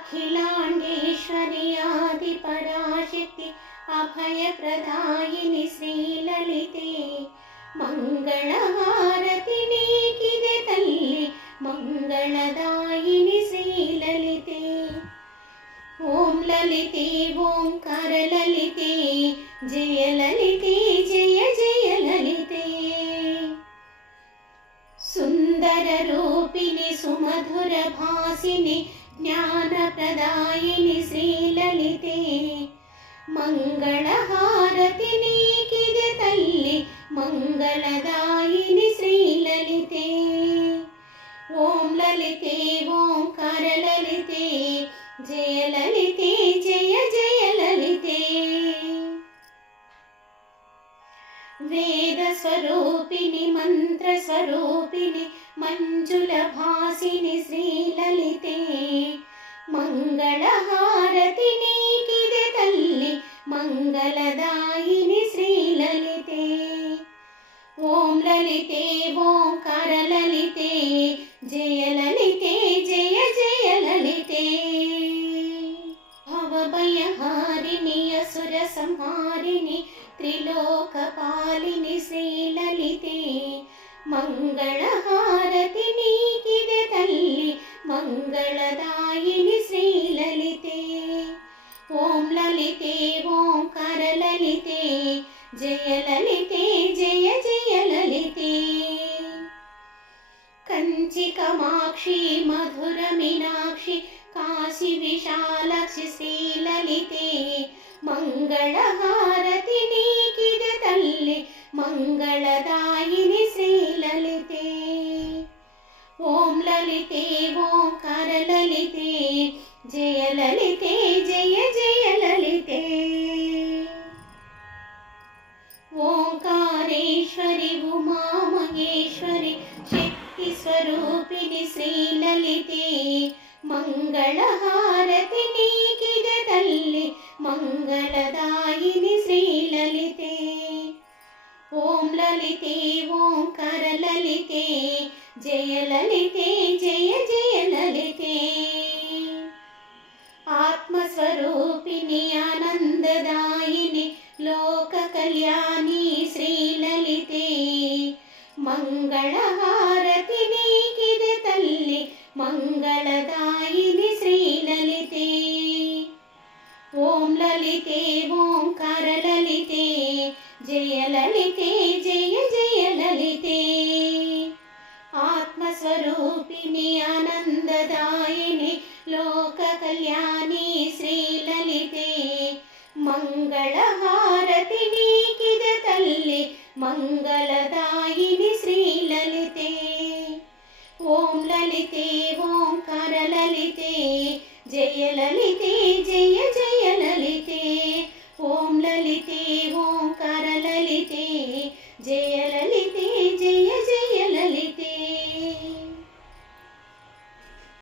अखिलांडेश्वरी आदि पराशक्ति अभयप्रदायिनि श्रीललिते मंगलहारति नीकिदे तल्ली मंगलदायिनि श्रीललिते। ओम ललिते ओंकार ललिते जय ललिते जय जय ललिते। सुंदर रूपिणि सुमधुर भासिनि ज्ञान प्रदायिनि श्रीललिते मंगलहारति नीकिदे तल्ली मंगलदायिनि श्रीललिते। ओम ललिते ओंकार ललिते जय ललिते जय जय ललिते। वेद स्वरूपिणि मंत्र स्वरूपिणि मंजुल भासिनि श्रीललिते मंगलहारति नीकिदे तल्ली मंगलदायिनि श्रीललिते। ओम ललिते ओंकार ललिते जय ललिते जय जय ललिते। भवभयहारिणि असुर संहारिणि त्रिलोकपालिनि श्रीललिते मंगलहारति नीकिदे तल्ली मंगलदायिनि श्रीललिते। ओम ललिते ओंकार ललिते जय ललिते जय जय ललिते। कंचि कामाक्षी मधुर मीनाक्षी काशी विशालाक्षि श्रीललिते मंगलहारति नीकिदे तल्ली मंगलदायिनि श्रीललिते। ओम ललिते ओंकार ललिते जय ललिते जय जय ललिते। ओंकारेश्वरी उमा महेश्वरी शक्ति स्वरूपिणि श्रीललिते मंगलहारति नीकिदे तल्ली मंगलदायिनि श्रीललिते। ओम ललिते ओंकार ललिते जय ललिते जय जय ललिते। आत्मस्वरूपिणि आनंददायिनि लोक कल्याणी श्रीललिते मंगलहारति नीकिदे तल्ली मंगलदायिनि श्रीललिते। ओम ललिते ओंकार ललिते जय ललिते जय जय ललिते। आत्मस्वरूपिणि आनंददायिनि लोक कल्याणी श्रीललिते मंगलहारति नीकिदे तल्ली मंगलदायिनि श्रीललिते। ओम ललिते ओंकार ललिते जय ललिते